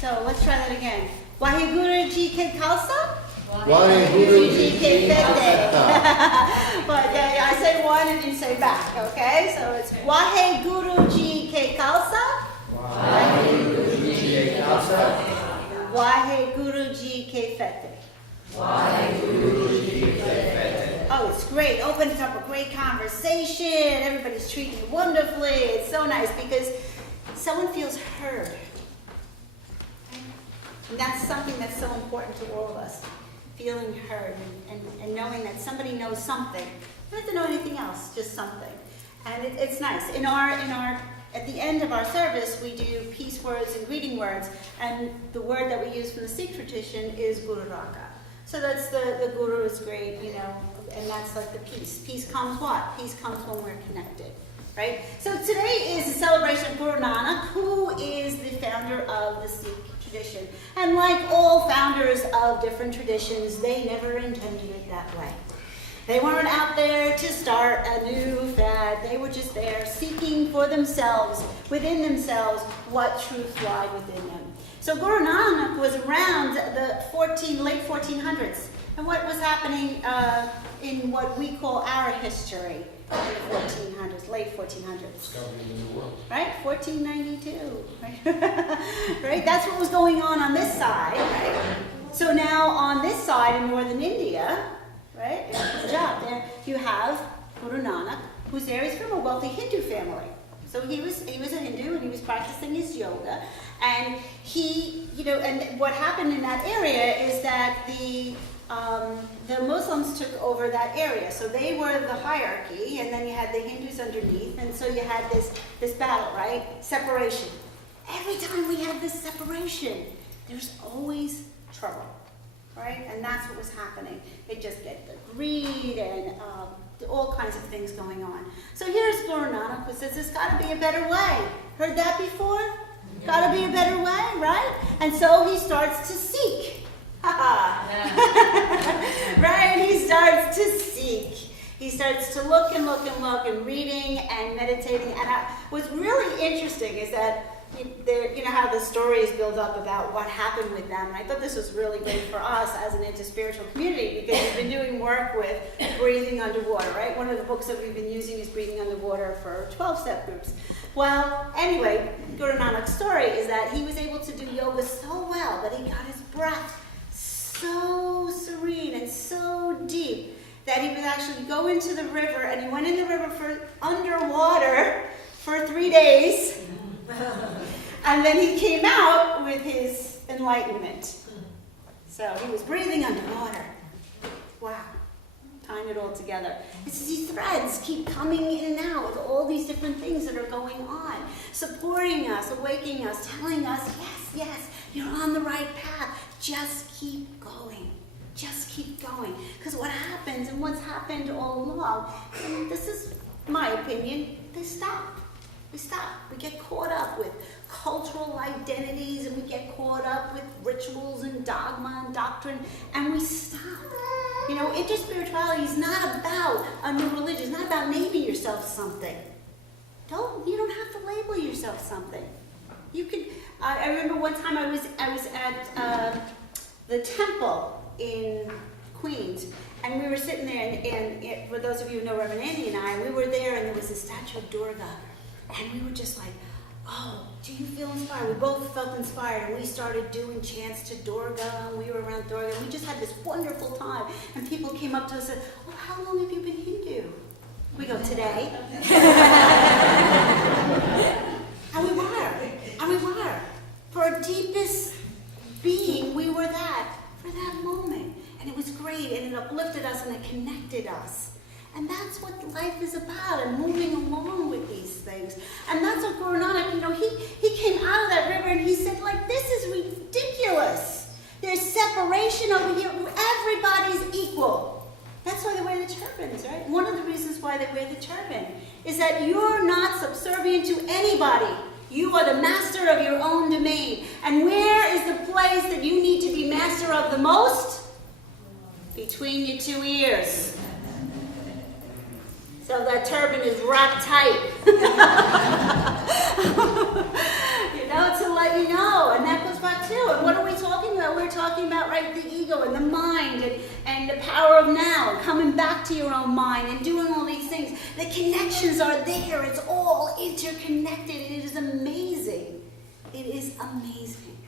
So let's try that again. Waheguru Ji Ke Khalsa? Waheguru Ji Ke Fete. But I say one and you say back, okay? So it's Waheguru Ji Ke Khalsa? Waheguru Ji Ke Khalsa. Waheguru Ji Ke Fete. Waheguru Ji Ke Fete. Oh, it's great. Opens up a great conversation. Everybody's treating you wonderfully. It's so nice because someone feels heard. And that's something that's so important to all of us. Feeling heard and knowing that somebody knows something. You don't have to know anything else, just something. And it's nice. At the end of our service, we do peace words and greeting words. And the word that we use from the Sikh tradition is Guru Raka. So that's the Guru is great, and that's like the peace. Peace comes what? Peace comes when we're connected, right? So today is a celebration of Guru Nanak, who is the founder of the Sikh tradition. And like all founders of different traditions, they never intended it that way. They weren't out there to start a new fad. They were just there seeking for themselves, within themselves, what truth lied within them. So Guru Nanak was around the late 1400s. And what was happening in what we call our history in the 1400s, late 1400s. Discovery of the New World. Right? 1492. Right? Right? That's what was going on this side. Right? So now on this side in northern India, right, in Punjab, there you have Guru Nanak, who's there. He's from a wealthy Hindu family. So he was a Hindu and he was practicing his yoga. And and what happened in that area is that the Muslims took over that area. So they were the hierarchy, and then you had the Hindus underneath, and so you had this battle, right? Separation. Every time we have this separation, there's always trouble, right? And that's what was happening. It just get the greed and all kinds of things going on. So here's Guru Nanak who says, there's got to be a better way. Heard that before? Got to be a better way, right? And so he starts to seek. Right? He starts to seek. He starts to look and look and look and reading and meditating. And what's really interesting is that how the stories build up about what happened with them. And I thought this was really great for us as an inter-spiritual community because we've been doing work with breathing underwater, right? One of the books that we've been using is Breathing Underwater for 12-step groups. Well, anyway, Guru Nanak's story is that he was able to do yoga so well that he got his breath so serene and so deep that he would actually go into the river, and he went in the river underwater for 3 days. And then he came out with his enlightenment. So he was breathing underwater. Wow. Tying it all together. It's these threads keep coming in and out with all these different things that are going on. Supporting us, awakening us, telling us, yes, you're on the right path. Just keep going. Just keep going. Because what happens, and what's happened all along, and this is my opinion, they stop. We stop. We get caught up with cultural identities, and we get caught up with rituals and dogma and doctrine, and we stop. Interspirituality is not about a new religion. It's not about naming yourself something. You don't have to label yourself something. You can. I remember one time I was at the temple in Queens, and we were sitting there, and for those of you who know Reverend Andy and I, we were there, and there was a statue of Durga. And we were just like, oh, do you feel inspired? We both felt inspired, and we started doing chants to Durga, and we were around Durga. We just had this wonderful time. And people came up to us and said, oh, how long have you been Hindu? We go, today. And we were. For our deepest being, we were that, for that moment. And it was great, and it uplifted us, and it connected us. And that's what life is about, and moving along with these things. And that's what Guru Nanak, he came out of that river and he said, this is ridiculous. There's separation over here. Everybody's equal. That's why they wear the turbans, right? One of the reasons why they wear the turban is that you're not subservient to anybody. You are the master of your own domain. And where is the place that you need to be master of the most? Between your two ears. So that turban is wrapped tight. To let you know. And that goes back to talking about, right, the ego and the mind and the power of now, and coming back to your own mind and doing all these things. The connections are there. It's all interconnected. It is amazing. It is amazing.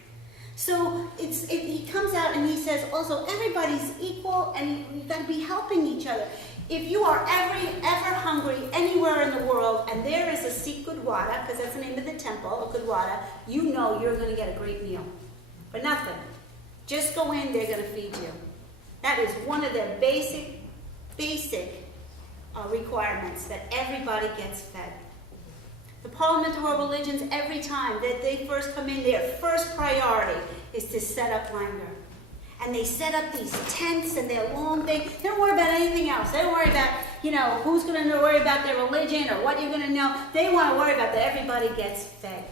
So he comes out and he says also everybody's equal and you've got to be helping each other. If you are ever hungry anywhere in the world and there is a Sikh Gurdwara, because that's the name of the temple, a Gurdwara, you know you're going to get a great meal. For nothing. Just go in, they're going to feed you. That is one of their basic requirements, that everybody gets fed. The Parliament of World Religions, every time that they first come in, their first priority is to set up langar. And they set up these tents and their long things. They don't worry about anything else. They don't worry about, who's going to worry about their religion or what you're going to know. They want to worry about that everybody gets fed.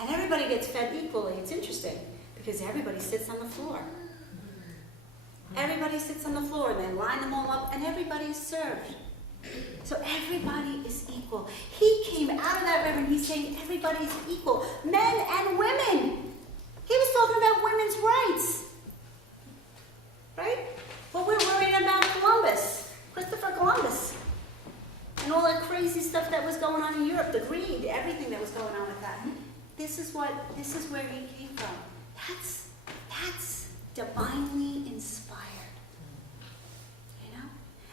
And everybody gets fed equally. It's interesting because everybody sits on the floor. Everybody sits on the floor and they line them all up and everybody's served. So everybody is equal. He came out of that river and he's saying everybody's equal. Men and women. He was talking about women's rights. Right? But we're worried about Christopher Columbus, and all that crazy stuff that was going on in Europe, the greed, everything that was going on with that. This is where he came from. That's divinely inspired.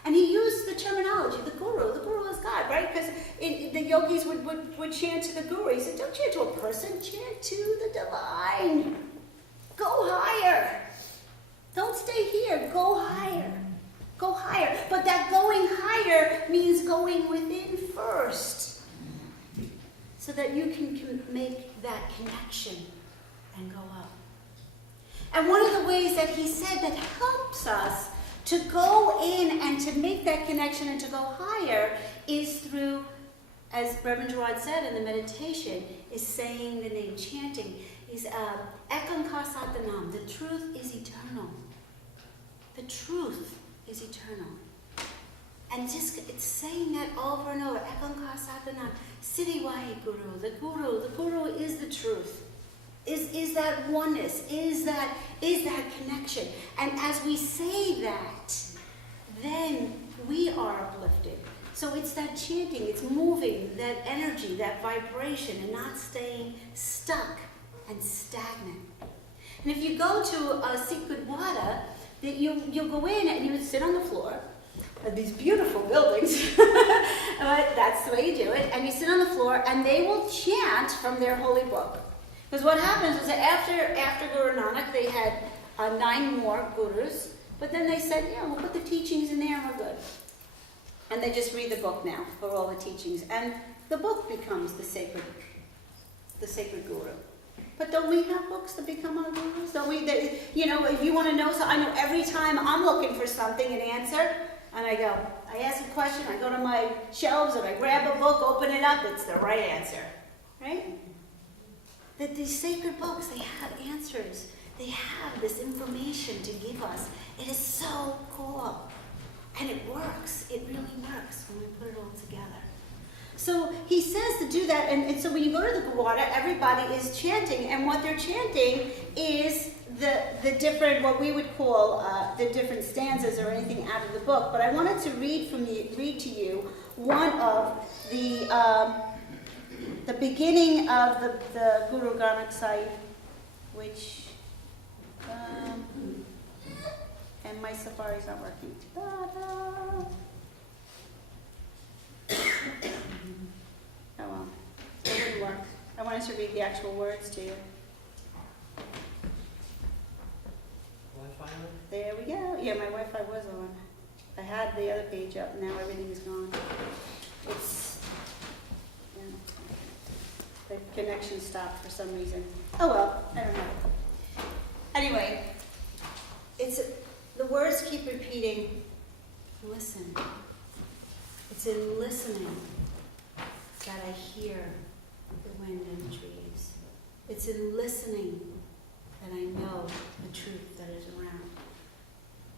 And he used the terminology, the guru. The guru is God, right? Because the yogis would chant to the guru. He said, don't chant to a person, chant to the divine. Go higher. Don't stay here. Go higher. Go higher. But that going higher means going within first. So that you can make that connection and go up. And one of the ways that he said that helps us to go in and to make that connection and to go higher is through, as Rev JoAnn said in the meditation, is saying the name, chanting, is Ekankar-Satanam. The truth is eternal. The truth is eternal. And just it's saying that over and over. Ekankar-Satanam. Siddhi Guru. The Guru is the truth. Is that oneness, is that connection. And as we say that, then we are uplifted. So it's that chanting, it's moving, that energy, that vibration, and not staying stuck and stagnant. And if you go to a Sikh Gurdwara, you'll go in and you would sit on the floor of these beautiful buildings. But that's the way you do it. And you sit on the floor and they will chant from their holy book. Because what happens is that after Guru Nanak, they had 9 more gurus, but then they said, we'll put the teachings in there and we're good. And they just read the book now for all the teachings. And the book becomes the sacred guru. But don't we have books that become our gurus? Don't we, if you want to know something, I know every time I'm looking for something, an answer, and I ask a question, I go to my shelves and I grab a book, open it up, it's the right answer, right? That these sacred books, they have answers. They have this information to give us. It is so cool. And it works. It really works when we put it all together. So he says to do that. And so when you go to the Gurdwara, everybody is chanting. And what they're chanting is the different, what we would call the different stanzas or anything out of the book. But I wanted to read to you one of the beginning of the Guru Granth Sahib, which, and my Safari's not working. Oh well, it wouldn't work. I wanted to read the actual words to you. Wi-Fi? There we go. Yeah, my Wi-Fi was on. I had the other page up, now everything is gone. The connection stopped for some reason. Oh well, I don't know. Anyway, the words keep repeating, listen. It's in listening that I hear the wind and the trees. It's in listening that I know the truth that is around.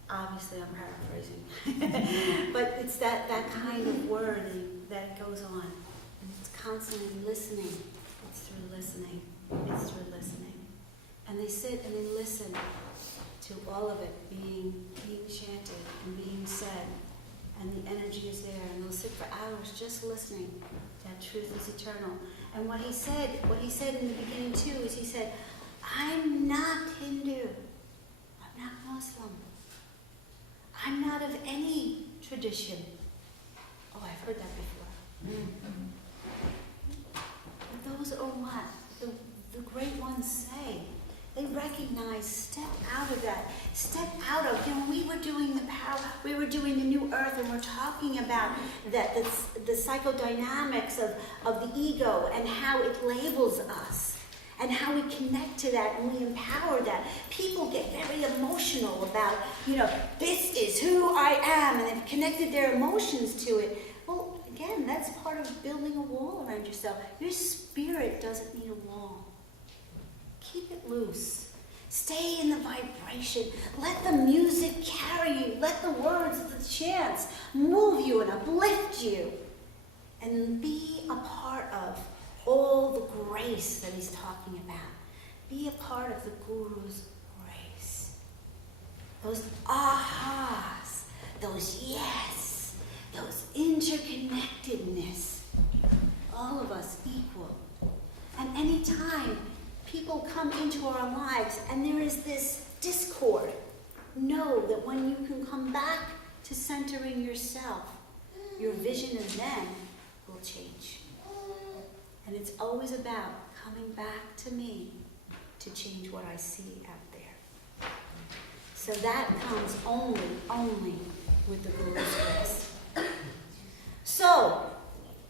Obviously, I'm paraphrasing. But it's that kind of wording that goes on. And it's constantly listening. It's through listening. It's through listening. And they sit and they listen. to all of it being chanted and being said, and the energy is there, and they'll sit for hours just listening. That truth is eternal. And what he said in the beginning too, is he said, I'm not Hindu, I'm not Muslim, I'm not of any tradition. Oh, I've heard that before. But those are what the great ones say. They recognize, step out of that. Step out of, we were doing the new earth, and we're talking about that the psychodynamics of the ego and how it labels us and how we connect to that and we empower that. People get very emotional about, this is who I am, and they've connected their emotions to it. Well, again, that's part of building a wall around yourself. Your spirit doesn't need a wall. Keep it loose. Stay in the vibration. Let the music carry you. Let the words, the chants move you and uplift you. And be a part of all the grace that he's talking about. Be a part of the Guru's grace. Those ahas, those yes, those interconnectedness. All of us equal. And anytime people come into our lives and there is this discord, know that when you can come back to centering yourself, your vision of them will change. And it's always about coming back to me to change what I see out there. So that comes only with the Guru's grace. So,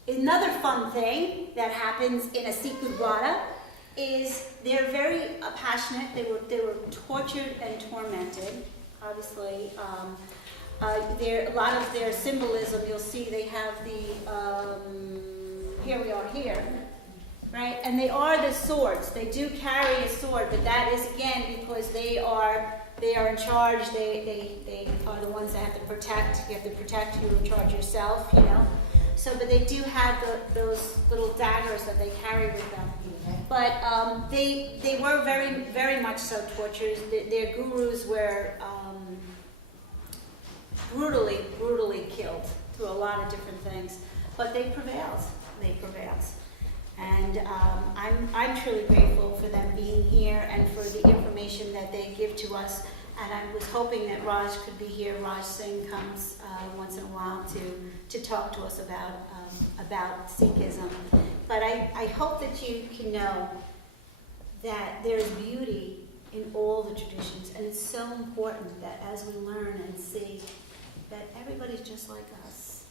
another fun thing that happens in a Sikh Gurdwara is they're very passionate. They were tortured and tormented. Obviously, a lot of their symbolism. You'll see they have the here we are here, right? And they are the swords. They do carry a sword, but that is again because they are in charge. They are the ones that have to protect. You have to protect. You're in charge yourself, So, but they do have those little daggers that they carry with them. But they were very, very much so tortured. Their gurus were brutally killed through a lot of different things. But they prevailed. And I'm truly grateful for them being here and for the information that they give to us. And I was hoping that Raj could be here. Raj Singh comes once in a while to talk to us about Sikhism. But I hope that you can know that there's beauty in all the traditions. And it's so important that as we learn and see that everybody's just like us.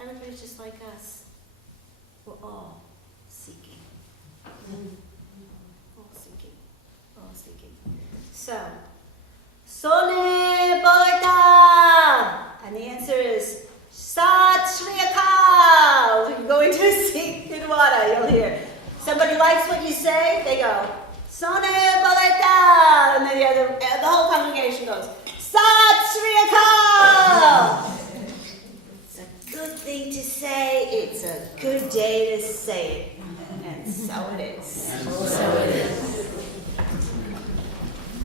Everybody's just like us. We're all seeking. All seeking. So, Sone Boita! And the answer is Sat Shri Akal! When you go into a Sikh Gurdwara, you'll hear. Somebody likes what you say, they go, Sone Boita! And then the whole congregation goes, Sat Shri Akal! It's a good thing to say, it's a good day to say it. And so it is.